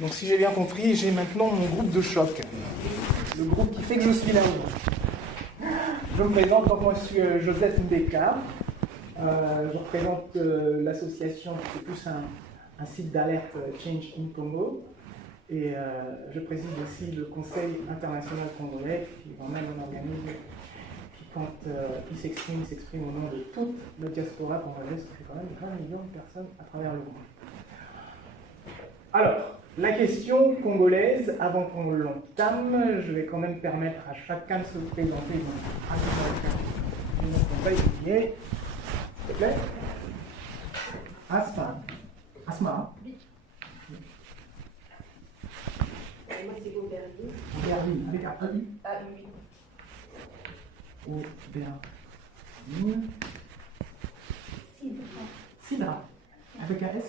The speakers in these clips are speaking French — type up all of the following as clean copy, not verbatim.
Donc si j'ai bien compris, j'ai maintenant mon groupe de choc. Le groupe qui fait que je suis là aujourd'hui. Je me présente, donc moi je suis Joseph Mbeka. Je représente l'association qui est plus un site d'alerte Change in Congo. Et je préside aussi le Conseil international congolais, qui est quand même un organisme qui, quand il s'exprime au nom de toute la diaspora congolaise, qui fait quand même 20 millions de personnes à travers le monde. Alors, la question congolaise, avant qu'on l'entame, je vais quand même permettre à chacun de se présenter. Mon conseil qui est, s'il te plaît, Asma. Asma. Moi, c'est Auberville. Auberville, avec un E. Ah oui. Auberville. Sidra. Sidra. Avec un S.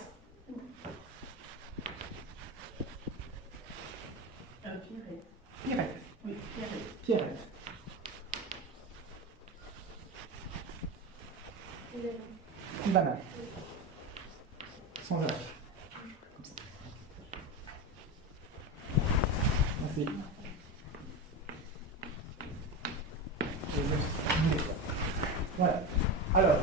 Pierrette. Pierrette. Oui, Pierrette. Pierrette. Une banane. Sans H. Merci. Voilà. Alors,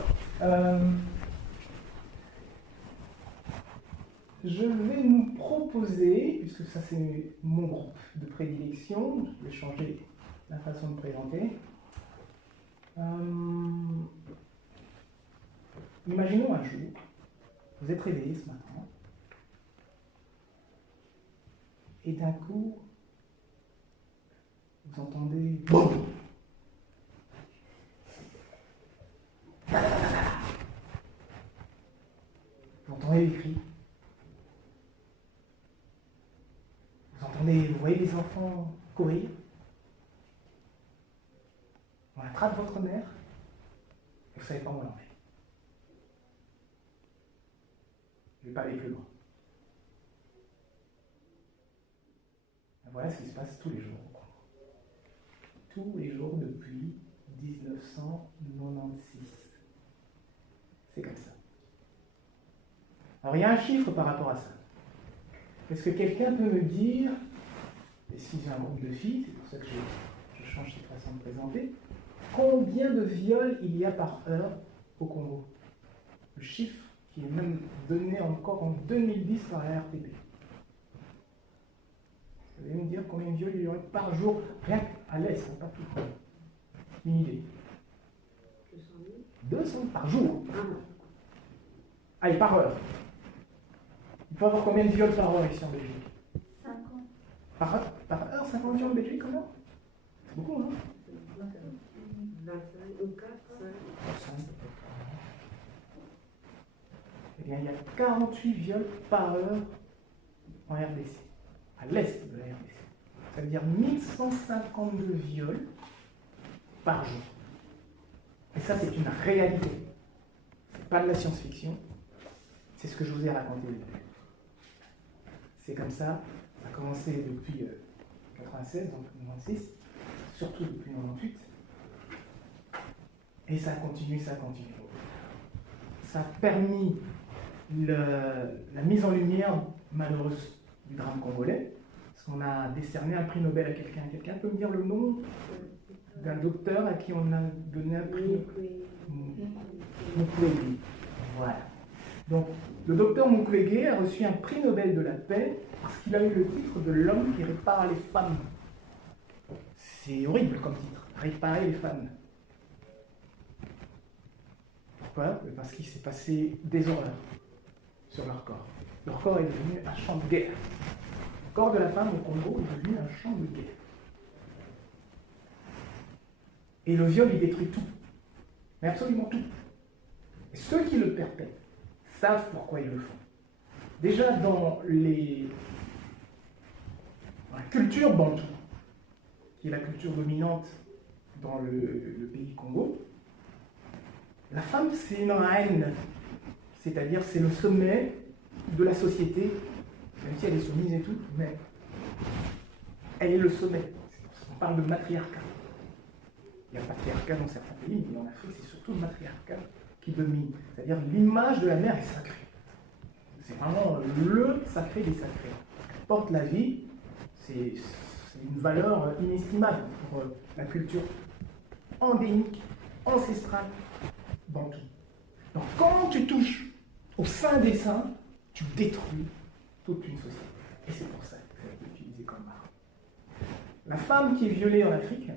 je vais nous proposer, puisque ça c'est mon groupe de prédilection, je vais changer la façon de présenter. Imaginons un jour, vous êtes réveillé ce matin, et d'un coup, vous entendez BOUM. Vous entendez les cris. Vous voyez les enfants courir. On attrape votre mère et vous ne savez pas où elle en est. Je ne vais pas aller plus loin. Et voilà ce qui se passe tous les jours. Tous les jours depuis 1996. C'est comme ça. Alors il y a un chiffre par rapport à ça. Est-ce que quelqu'un peut me dire, et si j'ai un groupe de filles, c'est pour ça que je change cette façon de présenter, combien de viols il y a par heure au Congo? Le chiffre qui est même donné encore en 2010 par la RTP. Vous allez me dire combien de viols il y aurait par jour, rien qu'à l'Est, hein, pas tout. Une idée. 200 000. 200 par jour. Allez, par heure. Il faut avoir combien de viols par heure ici en Belgique? 50. Par heure, 50 viols en Belgique, quand même? C'est beaucoup, hein? 25 ou 4, 5. Eh bien, il y a 48 viols par heure en RDC, à l'est de la RDC. Ça veut dire 1152 viols par jour. Et ça, c'est une réalité. Ce n'est pas de la science-fiction, c'est ce que je vous ai raconté au début. C'est comme ça, ça a commencé depuis 1996, donc 1996, surtout depuis 1998. Et ça continue, ça continue. Ça a permis la mise en lumière malheureuse du drame congolais, parce qu'on a décerné un prix Nobel à quelqu'un. Quelqu'un peut me dire le nom d'un docteur à qui on a donné un prix Mukwege. Voilà. Donc, le docteur Mukwege a reçu un prix Nobel de la paix parce qu'il a eu le titre de l'homme qui répare les femmes. C'est horrible comme titre, réparer les femmes. Pourquoi? Parce qu'il s'est passé des horreurs sur leur corps. Leur corps est devenu un champ de guerre. Le corps de la femme au Congo est devenu un champ de guerre. Et le viol, il détruit tout. Mais absolument tout. Et ceux qui le perpètrent savent pourquoi ils le font. Déjà dans la culture bantou, qui est la culture dominante dans le pays Congo, la femme, c'est une reine, c'est-à-dire c'est le sommet de la société, même si elle est soumise et tout, mais elle est le sommet. On parle de matriarcat. Il y a le patriarcat dans certains pays, mais en Afrique, c'est surtout le matriarcat qui domine. C'est-à-dire l'image de la mère est sacrée. C'est vraiment le sacré des sacrés. portent la vie, c'est une valeur inestimable pour la culture endémique, ancestrale, bantoue. Donc quand tu touches au sein des saints, tu détruis toute une société. Et c'est pour ça que c'est utilisé comme arme. La femme qui est violée en Afrique,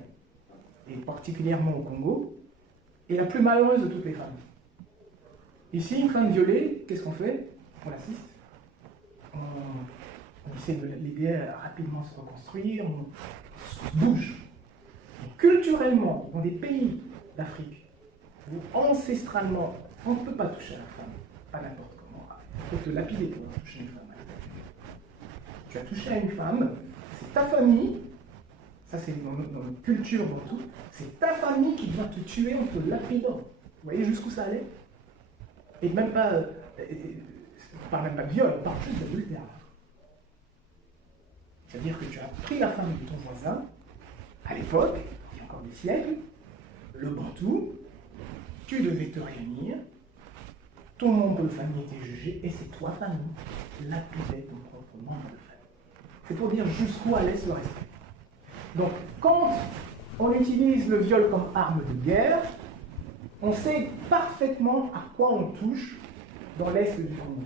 et particulièrement au Congo, est la plus malheureuse de toutes les femmes. Ici, une femme violée, qu'est-ce qu'on fait? On l'assiste. On essaie de l'aider à rapidement se reconstruire, on se bouge. Et culturellement, dans des pays d'Afrique, où ancestralement, on ne peut pas toucher à la femme, pas n'importe comment. Il faut te lapider pour toucher une femme. Tu as touché à une femme, c'est ta famille, ça c'est dans notre culture dans tout, c'est ta famille qui doit te tuer en te lapidant. Vous voyez jusqu'où ça allait? Et même pas, on parle même pas de viol, on parle juste d'adultère. C'est-à-dire que tu as pris la femme de ton voisin, à l'époque, il y a encore des siècles, le bantou, tu devais te réunir, ton membre de famille était jugé, et c'est toi, famille, qui lapidais ton propre membre de famille. C'est pour dire jusqu'où allait ce respect. Donc, quand on utilise le viol comme arme de guerre, on sait parfaitement à quoi on touche dans l'Est du Congo.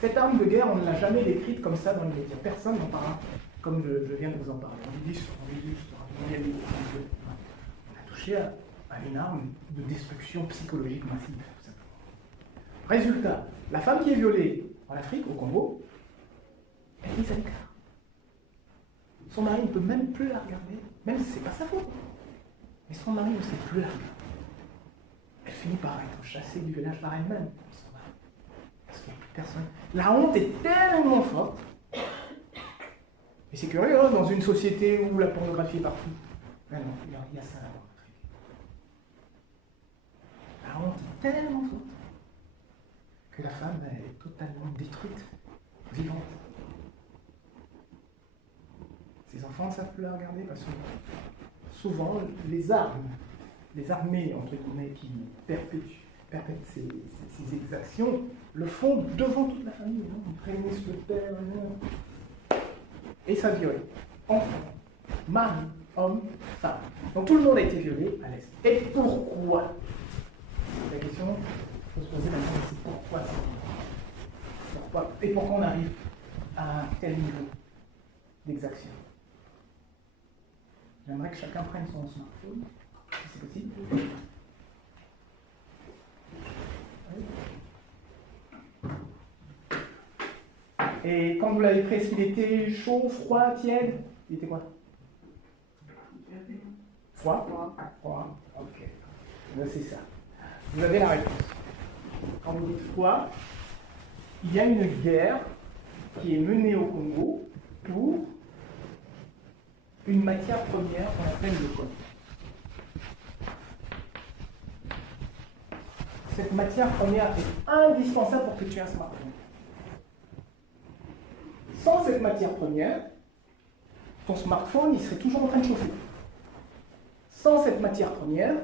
Cette arme de guerre, on ne l'a jamais décrite comme ça dans les médias. Personne n'en parle comme je viens de vous en parler. On a touché à une arme de destruction psychologique massive, tout simplement. Résultat, la femme qui est violée en Afrique, au Congo, elle est mise à l'écart. Son mari ne peut même plus la regarder, même si ce n'est pas sa faute. Mais son mari ne sait plus la regarder. Elle finit par être chassée du village par elle-même. Parce qu'il n'y a plus personne. La honte est tellement forte. Et c'est curieux, hein, dans une société où la pornographie est partout. Ben non, il y a ça en Afrique. La honte est tellement forte que la femme elle est totalement détruite, vivante. Ces enfants ne savent plus la regarder parce que souvent les armées entre guillemets qui perpétuent ces exactions le font devant toute la famille. Ils prémunissent le père, et ça viole. Enfants, mari, homme, femme. Donc tout le monde a été violé à l'Est. Et pourquoi? La question, il faut se poser la question, c'est pourquoi ça? Pourquoi? Et pourquoi on arrive à un tel niveau d'exaction? J'aimerais que chacun prenne son smartphone, si c'est possible. Et quand vous l'avez pris, est-ce qu'il était chaud, froid, tiède? Il était quoi? Froid? Froid. Ok. Ben, c'est ça. Vous avez la réponse. Quand vous dites froid, il y a une guerre qui est menée au Congo pour une matière première qu'on appelle le code. Cette matière première est indispensable pour que tu aies un smartphone. Sans cette matière première, ton smartphone il serait toujours en train de chauffer. Sans cette matière première,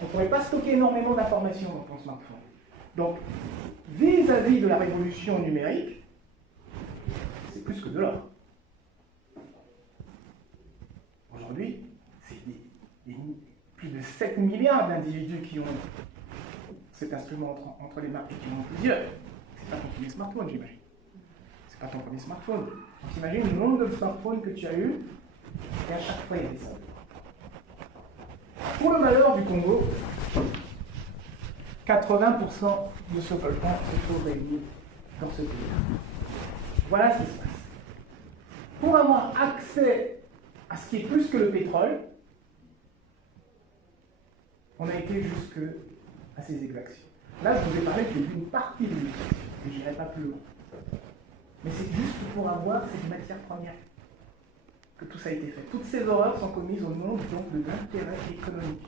on ne pourrait pas stocker énormément d'informations dans ton smartphone. Donc, vis-à-vis de la révolution numérique, c'est plus que de l'or. Aujourd'hui, c'est plus de 7 milliards d'individus qui ont cet instrument entre les mains et qui en ont plusieurs. C'est pas ton premier smartphone, j'imagine. C'est pas ton premier smartphone. Donc imagine le nombre de smartphones que tu as eu, et à chaque fois il y a des soldes. Pour le malheur du Congo, 80% de ce volcan se trouve réuni dans ce pays. Voilà ce qui se passe. Pour avoir accès à ce qui est plus que le pétrole, on a été jusque à ces exactions. Là, je vous ai parlé d'une partie de l'exaction, et je n'irai pas plus loin. Mais c'est juste pour avoir cette matière première que tout ça a été fait. Toutes ces horreurs sont commises au nom donc de l'intérêt économique.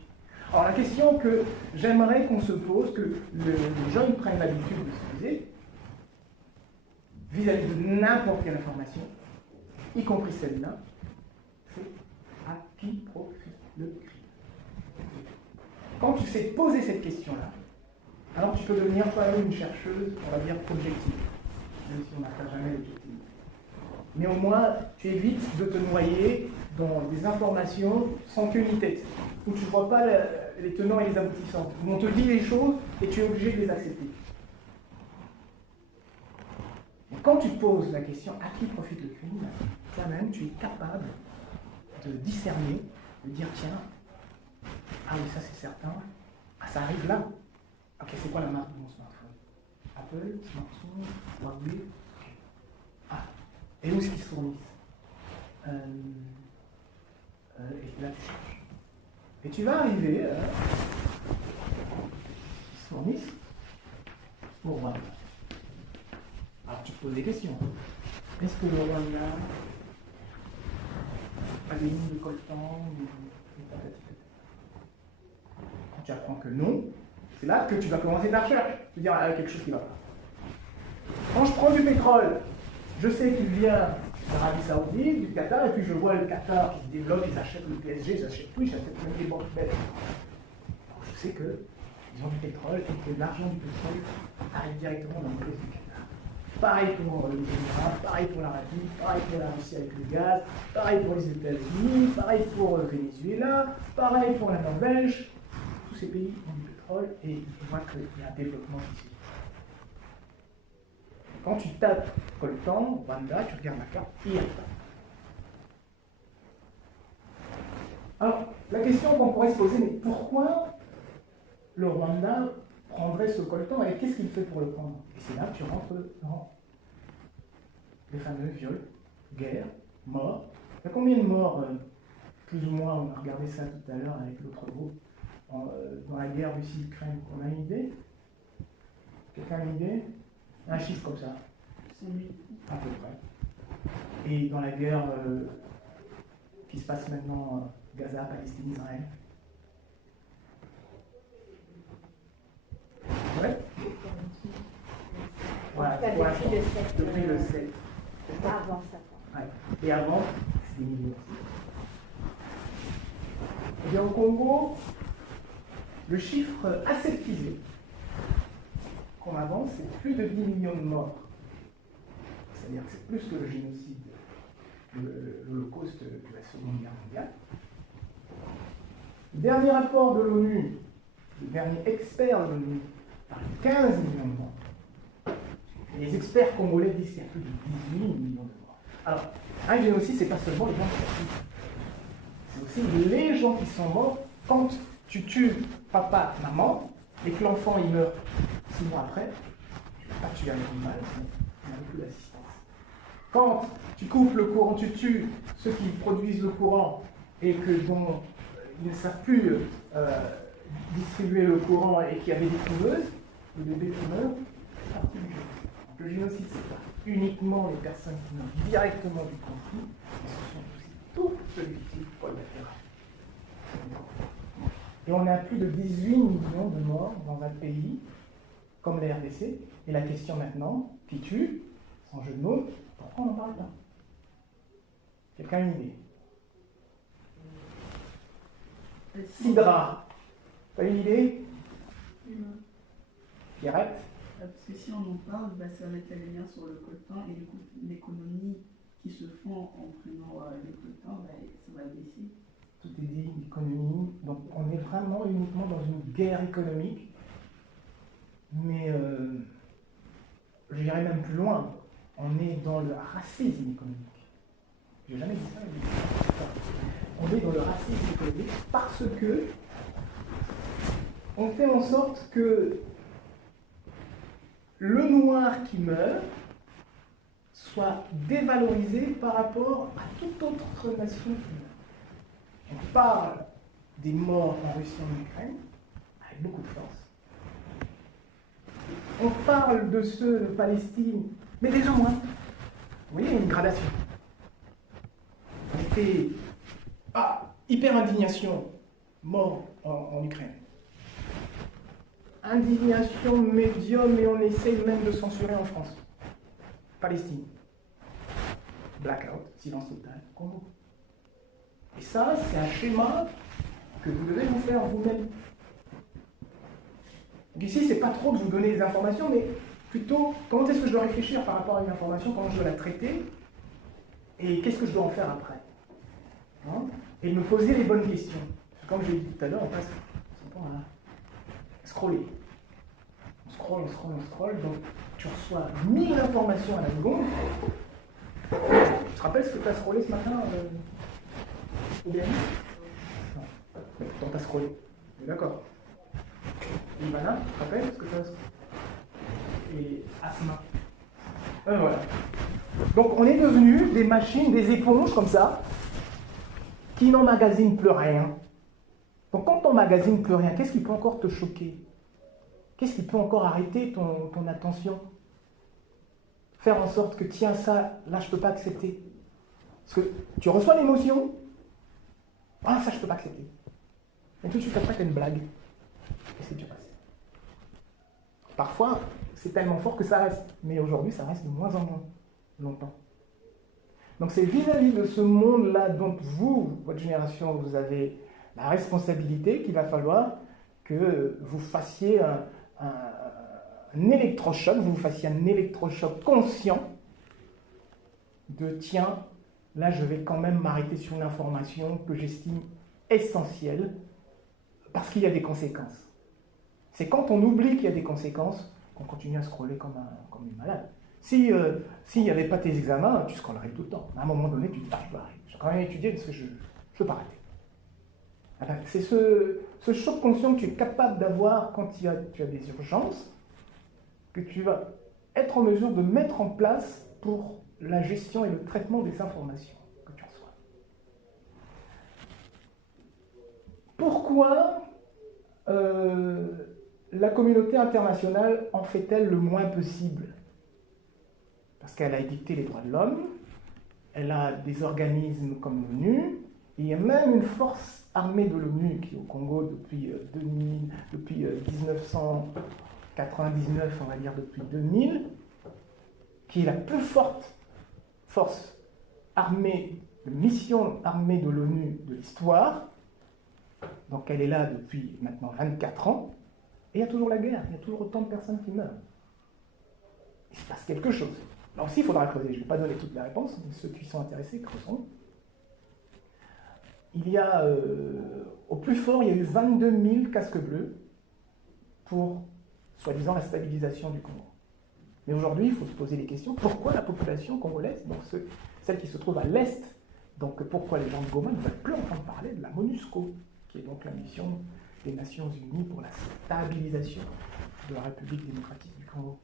Alors la question que j'aimerais qu'on se pose, que les jeunes prennent l'habitude de se poser, vis-à-vis de n'importe quelle information, y compris celle-là, c'est à qui profite le crime. Quand tu sais poser cette question-là, alors tu peux devenir toi-même une chercheuse, on va dire, objective, même si on n'atteint jamais l'objectivité. Mais au moins, tu évites de te noyer dans des informations sans queue ni tête, où tu ne vois pas les tenants et les aboutissants, où on te dit les choses et tu es obligé de les accepter. Et quand tu te poses la question à qui profite le crime, toi-même, tu es capable de discerner, de dire tiens, ah oui, ça c'est certain, ah ça arrive là. Ok, c'est quoi la marque de mon smartphone? Apple, Samsung, Huawei. Ah, et où est-ce qu'ils se fournissent? Et là tu cherches. Et tu vas arriver, ils se fournissent au Rwanda. Alors tu te poses des questions. Est-ce que le Rwanda a des lignes de coltan ou patati patata? Quand tu apprends que non, c'est là que tu vas commencer ta recherche. Tu vas dire, ah, quelque chose qui ne va pas. Quand je prends du pétrole, je sais qu'il vient d'Arabie Saoudite, du Qatar, et puis je vois le Qatar qui se développe, ils achètent le PSG, ils achètent tout, ils achètent même des banques belges. Alors je sais qu'ils ont du pétrole et que l'argent du pétrole arrive directement dans le caisse du Qatar. Pareil pour les Émirats, pareil pour l'Arabie, pareil pour la Russie avec le gaz, pareil pour les États-Unis, pareil pour le Venezuela, pareil pour la Norvège. Tous ces pays ont du pétrole et ils voient qu'il y a un développement ici. Quand tu tapes coltan, Rwanda, tu regardes la carte, il n'y a pas. Alors, la question qu'on pourrait se poser, mais pourquoi le Rwanda prendrait ce coltan et qu'est-ce qu'il fait pour le prendre? Et c'est là que tu rentres dans les fameux viols, guerres, morts. Il y a combien de morts, plus ou moins, on a regardé ça tout à l'heure avec l'autre groupe, dans la guerre Russie-Ukraine? On a une idée? Quelqu'un a une idée? Un chiffre comme ça? 100 000. À peu près. Et dans la guerre qui se passe maintenant, Gaza, Palestine, Israël? Ouais. Voilà, depuis le 7. Avant ça. Ouais. Et avant, c'est des millions. Et bien au Congo, le chiffre aseptisé qu'on avance, c'est plus de 10 millions de morts. C'est-à-dire que c'est plus que le génocide, l'Holocauste de la Seconde Guerre mondiale. Le dernier rapport de l'ONU, le dernier expert de l'ONU, parle de 15 millions de morts. Et les experts congolais disent qu'il y a plus de 18 millions de morts. Alors, un génocide, c'est pas seulement les gens qui sont morts. C'est aussi les gens qui sont morts quand tu tues papa, maman, et que l'enfant il meurt 6 mois après. Tu ne peux pas tuer un animal, il n'y a plus d'assistance. Quand tu coupes le courant, tu tues ceux qui produisent le courant et que dont ils ne savent plus distribuer le courant et qu'il y avait des fumeuses, le bébé fumeur, c'est partie du génocide. Donc, le génocide, ce n'est pas uniquement les personnes qui meurent directement du conflit, mais ce sont aussi toutes les victimes collatérales. Et on a plus de 18 millions de morts dans un pays comme la RDC. Et la question maintenant, qui tue, sans jeu de mots, pourquoi on n'en parle pas? Quelqu'un a une idée? Sidra, t'as une idée? Pierrette? Parce que si on en parle, ça va être les liens sur le coltan et du coup l'économie qui se font en prenant le coltan, ça va baisser. Tout est dit, l'économie. Donc on est vraiment uniquement dans une guerre économique. Mais j'irai même plus loin. On est dans le racisme économique. J'ai jamais dit ça. On est dans le racisme économique parce que on fait en sorte que le noir qui meurt soit dévalorisé par rapport à toute autre nation qui meurt. On parle des morts en Russie et en Ukraine avec beaucoup de force. On parle de ceux de Palestine, mais déjà moins. Vous voyez, il y a une gradation. On était hyper indignation, mort en Ukraine. Indignation médium et on essaye même de censurer en France. Palestine. Blackout, silence total, Congo. Et ça, c'est un schéma que vous devez vous faire vous-même. Donc ici, c'est pas trop de vous donner des informations, mais plutôt comment est-ce que je dois réfléchir par rapport à une information, comment je dois la traiter, Et qu'est-ce que je dois en faire après, hein? Et me poser les bonnes questions. Comme je l'ai dit tout à l'heure, on passe son temps à scroller. On scrolle, on scrolle, on scrolle, donc tu reçois 1000 informations à la seconde. Tu te rappelles ce que tu as scrollé ce matin au BMI? Non, mais pourtant tu as scrollé. D'accord. Ivana, tu te rappelles ce que tu as scrollé? Et Asma. Voilà. Donc on est devenus des machines, des éponges comme ça, qui n'emmagasinent plus rien. Donc quand on n'emmagasine plus rien, qu'est-ce qui peut encore te choquer? Qu'est-ce qui peut encore arrêter ton attention? Faire en sorte que, tiens, ça, là, je ne peux pas accepter. Parce que tu reçois l'émotion, ah, ça, je ne peux pas accepter. Et tout de suite après, tu as une blague. Et c'est déjà passé. Parfois, c'est tellement fort que ça reste. Mais aujourd'hui, ça reste de moins en moins longtemps. Donc c'est vis-à-vis de ce monde-là dont vous, votre génération, vous avez la responsabilité qu'il va falloir que vous fassiez un électrochoc, vous fassiez un électrochoc conscient de tiens, là je vais quand même m'arrêter sur une information que j'estime essentielle parce qu'il y a des conséquences. C'est quand on oublie qu'il y a des conséquences qu'on continue à scroller comme une malade. S'il n'y avait pas tes examens, tu scrollerais tout le temps. À un moment donné, tu te dis, ah, je dois arrêter. Je dois quand même étudier parce que je ne peux pas arrêter. C'est ce choc conscient que tu es capable d'avoir quand tu as des urgences, que tu vas être en mesure de mettre en place pour la gestion et le traitement des informations que tu reçois. Pourquoi la communauté internationale en fait-elle le moins possible? Parce qu'elle a édicté les droits de l'homme, elle a des organismes comme l'ONU, et il y a même une force armée de l'ONU qui est au Congo depuis 1999, on va dire depuis 2000, qui est la plus forte force armée, de mission armée de l'ONU de l'histoire. Donc elle est là depuis maintenant 24 ans, et il y a toujours la guerre, il y a toujours autant de personnes qui meurent. Il se passe quelque chose. Là aussi, il faudra creuser. Je ne vais pas donner toutes les réponses, mais ceux qui sont intéressés creuseront. Il y a, au plus fort, il y a eu 22 000 casques bleus pour, soi-disant, la stabilisation du Congo. Mais aujourd'hui, il faut se poser les questions. Pourquoi la population congolaise, donc celle qui se trouve à l'est, donc pourquoi les gens de Goma ne veulent plus entendre parler de la MONUSCO, qui est donc la mission des Nations Unies pour la stabilisation de la République démocratique du Congo?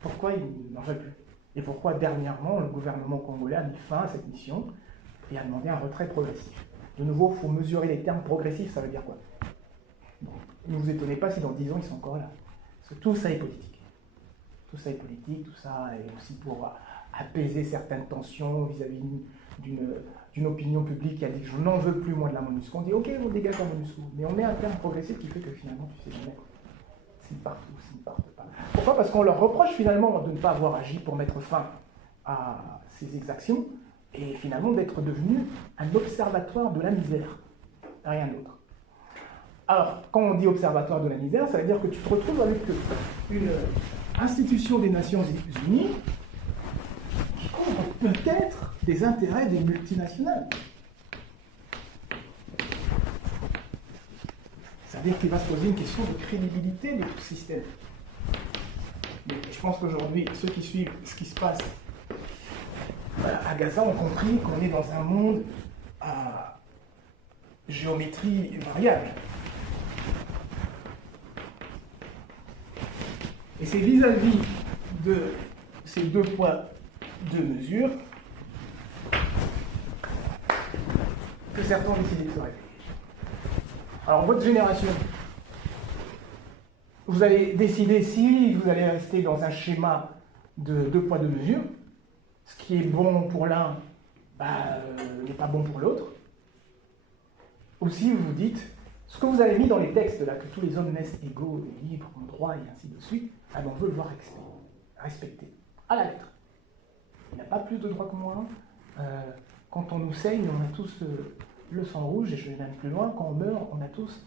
Pourquoi ils n'en veulent plus? Et pourquoi, dernièrement, le gouvernement congolais a mis fin à cette mission et a demandé un retrait progressif? De nouveau, il faut mesurer les termes progressifs, ça veut dire quoi? Bon, ne vous étonnez pas si dans 10 ans, ils sont encore là. Parce que tout ça est politique. Tout ça est politique, tout ça est aussi pour apaiser certaines tensions vis-à-vis d'une opinion publique qui a dit que je n'en veux plus, moi, de la MONUSCO. On dit, ok, on dégage la MONUSCO. Mais on met un terme progressif qui fait que finalement, tu sais jamais. S'ils partent ou s'ils ne partent pas. Pourquoi? Parce qu'on leur reproche finalement de ne pas avoir agi pour mettre fin à ces exactions et finalement d'être devenu un observatoire de la misère. Rien d'autre. Alors, quand on dit observatoire de la misère, ça veut dire que tu te retrouves avec une institution des Nations Unies qui couvre peut-être des intérêts des multinationales. C'est-à-dire qu'il va se poser une question de crédibilité de tout ce système. Mais je pense qu'aujourd'hui, ceux qui suivent ce qui se passe à Gaza ont compris qu'on est dans un monde à géométrie variable. Et c'est vis-à-vis de ces 2 poids, 2 mesures que certains ont décidé de se réveiller. Alors, votre génération, vous allez décider si vous allez rester dans un schéma de 2 poids, 2 mesures. Ce qui est bon pour l'un n'est pas bon pour l'autre. Ou si vous vous dites, ce que vous avez mis dans les textes, là, que tous les hommes naissent égaux, libres, en droit, et ainsi de suite, on veut le voir respecter, à la lettre. Il n'a pas plus de droits que moi. Quand on nous saigne, on a tous le sang rouge, et je vais même plus loin, quand on meurt, on a tous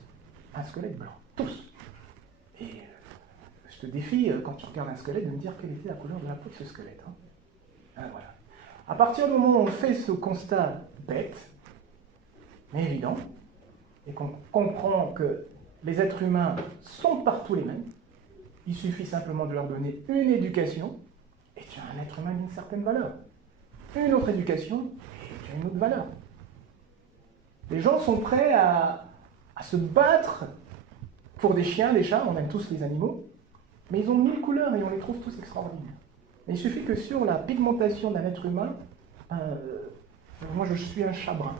un squelette blanc. Tous. Et je te défie, quand tu regardes un squelette, de me dire quelle était la couleur de la peau de ce squelette. Voilà. À partir du moment où on fait ce constat bête, mais évident, et qu'on comprend que les êtres humains sont partout les mêmes, il suffit simplement de leur donner une éducation, et tu as un être humain d'une certaine valeur. Une autre éducation, et tu as une autre valeur. Les gens sont prêts à se battre pour des chiens, des chats, on aime tous les animaux, mais ils ont 1000 couleurs et on les trouve tous extraordinaires. Mais il suffit que sur la pigmentation d'un être humain, moi je suis un chat brun.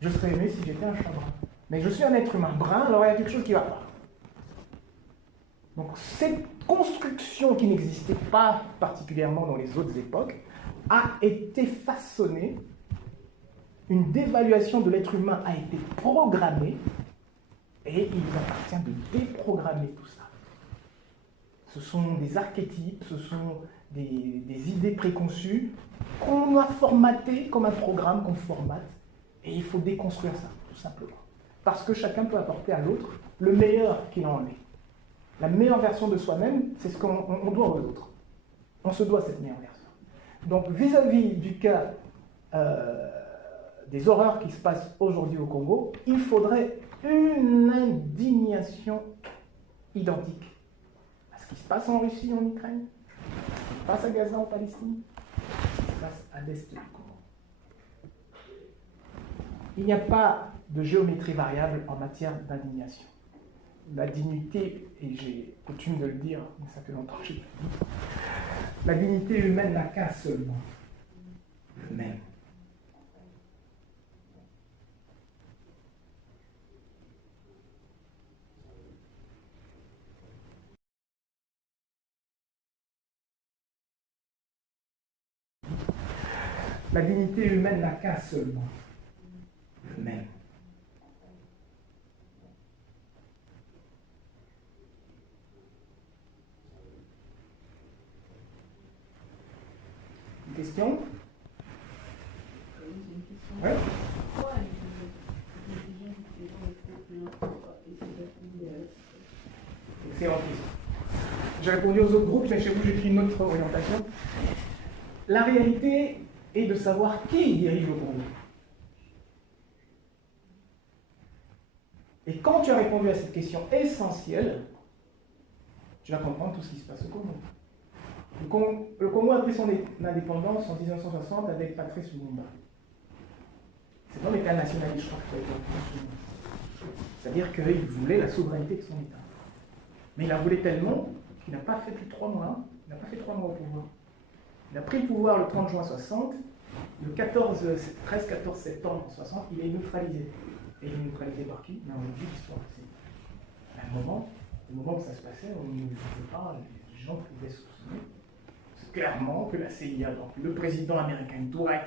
Je serais aimé si j'étais un chat brun. Mais je suis un être humain brun, alors il y a quelque chose qui ne va pas. Donc cette construction qui n'existait pas particulièrement dans les autres époques a été façonnée, une dévaluation de l'être humain a été programmée, et il nous appartient de déprogrammer tout ça. Ce sont des archétypes, ce sont des idées préconçues qu'on a formatées comme un programme qu'on formate, et il faut déconstruire ça, tout simplement. Parce que chacun peut apporter à l'autre le meilleur qu'il a en lui. La meilleure version de soi-même, c'est ce qu'on doit aux autres. On se doit cette meilleure version. Donc, vis-à-vis du cas des horreurs qui se passent aujourd'hui au Congo, il faudrait une indignation identique à ce qui se passe en Russie, en Ukraine, ce qui se passe à Gaza, en Palestine, ce qui se passe à l'est du Congo. Il n'y a pas de géométrie variable en matière d'indignation. La dignité, et j'ai coutume de le dire, mais ça fait longtemps que je l'ai dit, la dignité humaine n'a qu'un seul nom, le même. La dignité humaine n'a qu'un seul nom, le même. Une question? J'ai une question. Oui. Pourquoi les gens qui font Excellente question. J'ai répondu aux autres groupes, mais chez vous, j'ai pris une autre orientation. La réalité est de savoir qui dirige le Congo. Et quand tu as répondu à cette question essentielle, tu vas comprendre tout ce qui se passe au Congo. Le Congo a pris son indépendance en 1960 avec Patrice Lumumba. Cet homme était un nationaliste, je crois que tu as été entendu. C'est-à-dire qu'il voulait la souveraineté de son État. Mais il la voulait tellement qu'il n'a pas fait plus de 3 mois. Il n'a pas fait 3 mois au pouvoir. Il a pris le pouvoir le 30 juin 60. Le 13-14 septembre 60, il est neutralisé. Et il est neutralisé par qui? Mais on dit l'histoire. À un moment, au moment où ça se passait, on ne savait pas, les gens pouvaient se souvenir clairement que la CIA, donc le président américain Dwight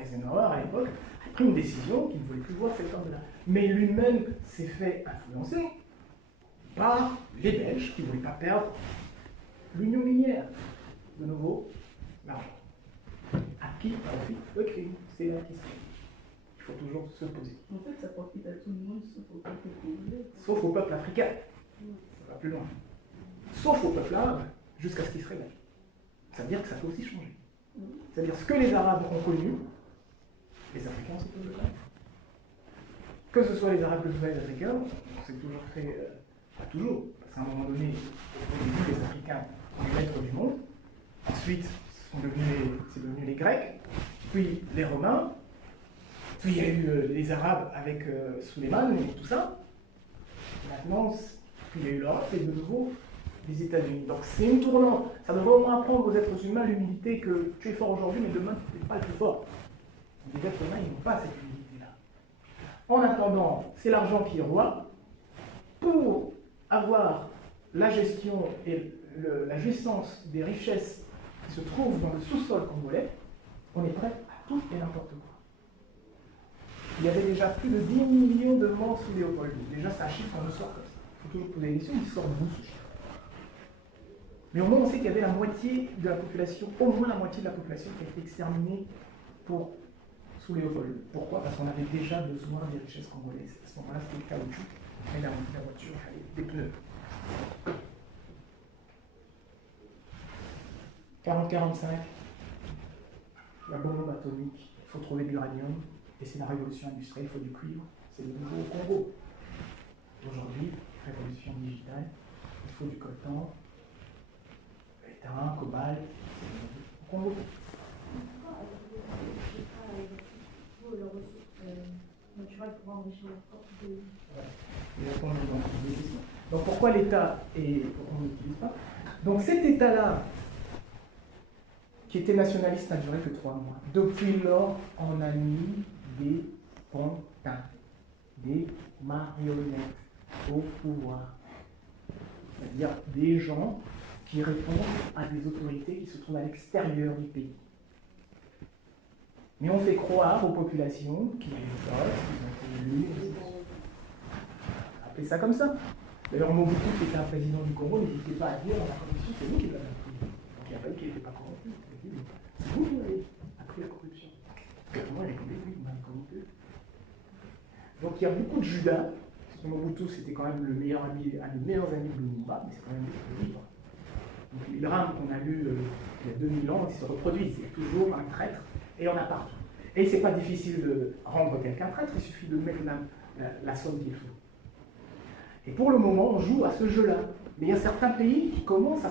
Eisenhower à l'époque, a pris une décision qu'il ne voulait plus voir cet homme-là. Mais lui-même s'est fait influencer par les Belges qui ne voulaient pas perdre l'union minière. De nouveau, l'argent. À qui profite le crime? C'est la question. Il faut toujours se poser. En fait, ça profite à tout le monde, sauf au peuple congolais. Sauf au peuple africain. Ça va plus loin. Sauf au peuple arabe, jusqu'à ce qu'il se réveille. Ça veut dire que ça peut aussi changer. C'est-à-dire ce que les Arabes ont connu, les Africains aussi peuvent le connaître. Que ce soit les Arabes, que ce soit les Africains, on s'est toujours fait, pas toujours, parce qu'à un moment donné, au début, les Africains sont les maîtres du monde, ensuite, c'est devenu les Grecs, puis les Romains, puis il y a eu les Arabes avec Suleiman et tout ça. Maintenant, puis il y a eu l'Europe et de nouveau les États-Unis. Donc c'est une tournante. Ça devrait au moins apprendre aux êtres humains l'humilité que tu es fort aujourd'hui, mais demain tu n'es pas le plus fort. Les êtres humains, ils n'ont pas cette humilité-là. En attendant, c'est l'argent qui est roi. Pour avoir la gestion et la jouissance des richesses qui se trouvent dans le sous-sol congolais, on est prêt à tout et n'importe quoi. Il y avait déjà plus de 10 millions de morts sous Léopold. Déjà, c'est un chiffre qu'on me sort comme ça. Il faut toujours poser la question, il sort d'où ce chiffre? Mais au moins, on sait qu'il y avait la moitié de la population, au moins la moitié de la population qui a été exterminée sous Léopold. Pourquoi? Parce qu'on avait déjà besoin des richesses congolaises. À ce moment-là, c'était le caoutchouc, mais la voiture, il fallait des pneus. 40-45. La bonne atomique, il faut trouver de l'uranium, et c'est la révolution industrielle, il faut du cuivre, c'est le nouveau Congo. Aujourd'hui, révolution digitale, il faut du coltan, étain, cobalt, c'est le nouveau Congo. Naturel pour enrichir la force de... Donc pourquoi l'État et on n'utilise pas? Donc cet État-là, qui était nationaliste, n'a duré que 3 mois. Depuis lors, on a mis des pantins, des marionnettes au pouvoir. C'est-à-dire des gens qui répondent à des autorités qui se trouvent à l'extérieur du pays. Mais on fait croire aux populations qu'ils votent, qu'ils ont été élus, appelez ça comme ça. D'ailleurs, Mobutu, qui était un président du Congo, n'hésitait pas à dire dans la commission, c'est nous qui l'avons appris. Donc il n'y a pas eu qu'il n'était pas corrompu. C'est vous qui avez appris la corruption. Moi, j'ai compris, oui, vous m'avez corrompu. Donc il y a beaucoup de Judas. Mobutu, c'était quand même le meilleur ami, un des meilleurs amis de Lumumba, mais c'est quand même le livre. Donc les drames qu'on a lus il y a 2000 ans, ils se reproduisent. Il y a toujours un traître, et on a partout. Et c'est pas difficile de rendre quelqu'un traître, il suffit de mettre la somme qu'il faut. Et pour le moment, on joue à ce jeu-là. Mais il y a certains pays qui commencent à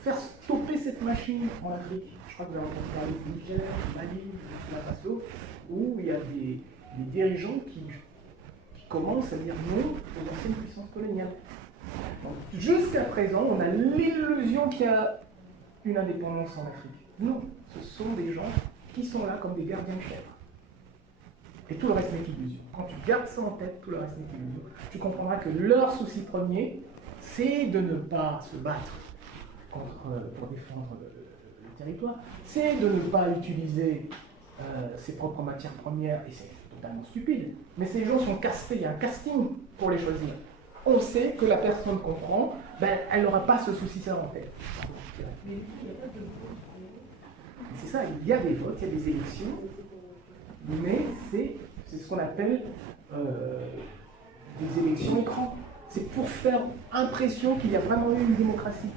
faire stopper cette machine en Afrique. Je crois que vous avez entendu parler du Niger, du Mali, du Burkina Faso, où il y a des dirigeants qui commencent à dire non aux anciennes puissances coloniales. Jusqu'à présent, on a l'illusion qu'il y a une indépendance en Afrique. Non, ce sont des gens qui sont là comme des gardiens de chèvre. Et tout le reste n'est qu'illusion. Quand tu gardes ça en tête, tout le reste n'est qu'illusion. Tu comprendras que leur souci premier, c'est de ne pas se battre pour défendre le territoire, c'est de ne pas utiliser ses propres matières premières, et c'est totalement stupide. Mais ces gens sont castés, il y a un casting pour les choisir. On sait que la personne qu'on prend, elle n'aura pas ce souci-là en tête. Mais il n'y a pas de vote. C'est ça, il y a des votes, il y a des élections, mais c'est ce qu'on appelle des élections écran. C'est pour faire impression qu'il y a vraiment eu une démocratie.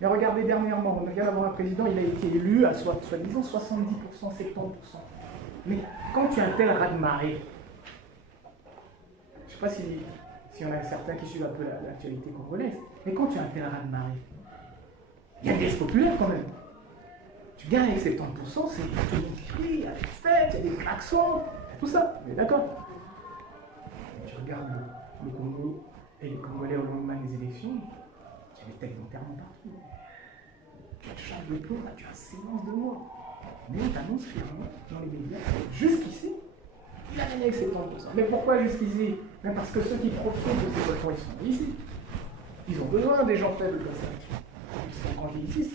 Mais regardez dernièrement, on vient d'avoir un président, il a été élu à soi-disant 70%, 70%. Mais quand tu as un tel raz-de-marée, je ne sais pas s'il y en a certains qui suivent un peu l'actualité congolaise, mais quand tu as un tel raz-de-marée, il y a une geste populaire quand même. Tu gagnes avec 70%, c'est tout le monde qui crie, il y a des fêtes, il y a des klaxons, tout ça, mais d'accord. Tu regardes le Congo et les Congolais au lendemain des élections, il y a des têtes d'enterrement partout. Tu as changes de plomb, tu as un silence de mort. Mais on t'annonce fièrement dans les médias, jusqu'ici, il a gagné avec 70%. Mais pourquoi jusqu'ici? Même parce que ceux qui profitent de ces votants, ils sont ici. Ils ont besoin des gens faibles comme ça. Quand je dis ici,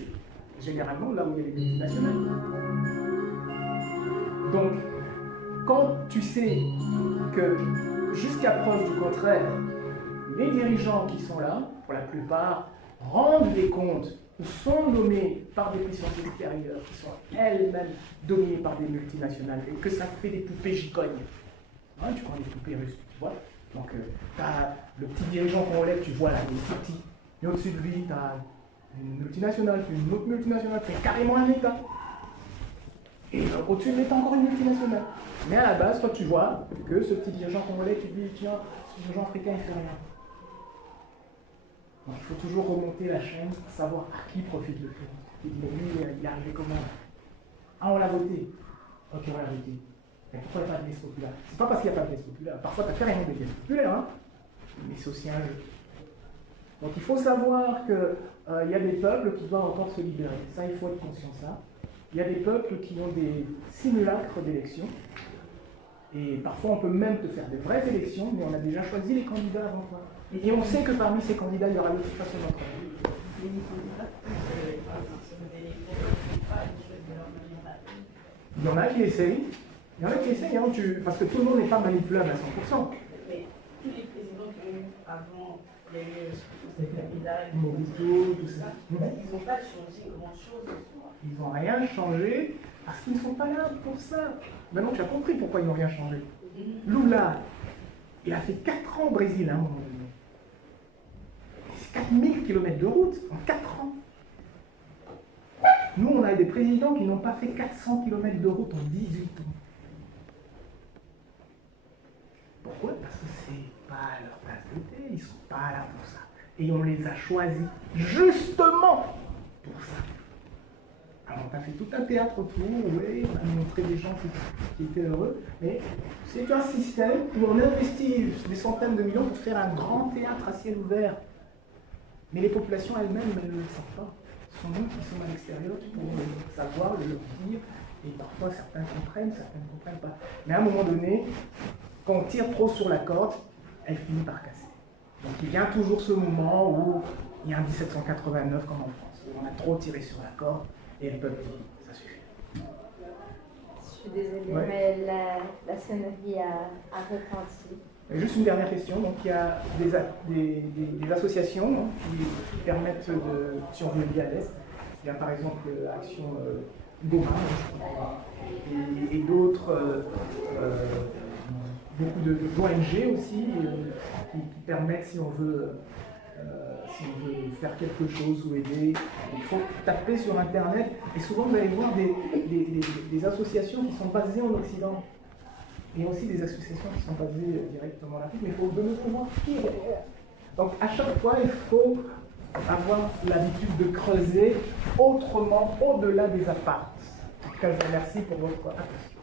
c'est généralement là où il y a les multinationales. Donc, quand tu sais que, jusqu'à preuve du contraire, les dirigeants qui sont là, pour la plupart, rendent des comptes ou sont nommés par des puissances extérieures qui sont elles-mêmes dominées par des multinationales et que ça fait des poupées gicognes. Hein, tu connais les poupées russes, tu vois. Donc, tu as le petit dirigeant congolais, tu vois là, il est petit. Et au-dessus de lui, tu as une multinationale, puis une autre multinationale, c'est carrément un État. Et au-dessus de l'État, encore une multinationale. Mais à la base, toi, tu vois que ce petit dirigeant congolais, tu te dis, tiens, ce dirigeant africain, il fait rien. Donc, il faut toujours remonter la chaîne, savoir à qui profite le fait. Et lui, il est arrivé comment? Ah, on l'a voté. Ok, on l'a voté. Mais pourquoi il n'y a pas de liste populaire? C'est pas parce qu'il n'y a pas de liste populaire. Parfois, tu as carrément des listes populaires, hein? Mais c'est aussi un jeu. Donc, il faut savoir qu'il y a des peuples qui doivent encore se libérer. Ça, il faut être conscient de ça. Il y a des peuples qui ont des simulacres d'élections. Et parfois, on peut même te faire des vraies élections, mais on a déjà choisi les candidats avant toi. Et on sait que parmi ces candidats, il y aura de toute façon notre avis. Il y en a qui essayent. Il y en a qui essayent, hein, parce que tout le monde n'est pas manipulable à 100%. Mais tous les présidents qui ont eu avant, il y a eu Kabila, Mobutu, tout ça. ils n'ont pas changé grand-chose. Ils n'ont rien changé parce qu'ils ne sont pas là pour ça. Maintenant, tu as compris pourquoi ils n'ont rien changé. Lula, il a fait 4 ans au Brésil à un moment donné. C'est 4000 km de route en 4 ans. Nous, on a des présidents qui n'ont pas fait 400 km de route en 18 ans. Pourquoi? Parce que ce n'est pas leur tasse de thé, ils ne sont pas là pour ça. Et on les a choisis justement pour ça. Alors on a fait tout un théâtre autour, oui, on a montré des gens qui étaient heureux, mais c'est un système où on investit des centaines de millions pour faire un grand théâtre à ciel ouvert. Mais les populations elles-mêmes, elles ne le savent pas. Ce sont nous qui sommes à l'extérieur pour savoir, le dire, et parfois certains comprennent, certains ne comprennent pas. Mais à un moment donné, quand on tire trop sur la corde, elle finit par casser. Donc il vient toujours ce moment où il y a un 1789 comme en France, où on a trop tiré sur la corde et le peuple dit ça suffit. Je suis désolée, Ouais. mais la sonnerie a retenti. Et juste une dernière question, donc il y a des associations hein, qui permettent de survivre à l'Est. Il y a par exemple Action Goma, je crois, et d'autres, beaucoup d'ONG aussi, qui permettent, si on veut faire quelque chose ou aider, il faut taper sur Internet. Et souvent, vous allez voir des associations qui sont basées en Occident. Il y a aussi des associations qui sont basées directement en Afrique, mais il faut donner savoir qui est derrière. Donc, à chaque fois, il faut avoir l'habitude de creuser autrement, au-delà des apparences. En tout cas, je vous remercie pour votre attention.